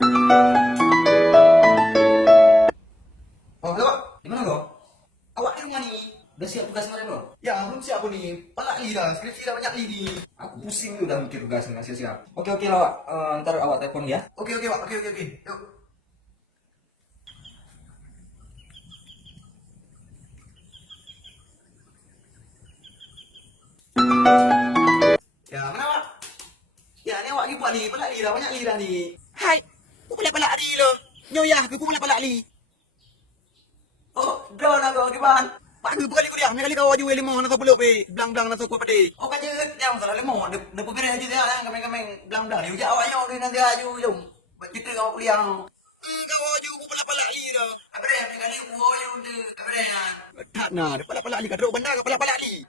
Oh, halo Pak. Di mana kau? Awak di rumah nih? Udah siap tugas kemarin belum? Ya, belum siap aku nih. Banyak li dah, skripsi dah banyak li nih. Aku pusing nih udah mikir tugas nggak siap-siap. Oke lah, Wak. Ntar awak telepon ya. Oke, oke Pak. Oke. Yuk. Ya, mana Pak? Ya, ni awak pergi buat li. Banyak li dah, banyak li dah ni. Hai. Aku pelak-pelak li lo. Nyoya, aku pelak-pelak li. Oh, dah nak kau gimana? Pak aku bukan kuliah, ni kali kau waju limau nak peluk pe, belang-belang nak kuat pade. Oh kaje dia masalah limau, de pemberi aja dia kameng-kameng belang-belang. Ni ujak awak yo dia nanti aju jom. Kita kau kuliah. Kau waju aku pelak-pelak li dah. Abre ni kali aku waju de, abre kan. Tak nah, pelak-pelak li kadro benda ke pelak-pelak li.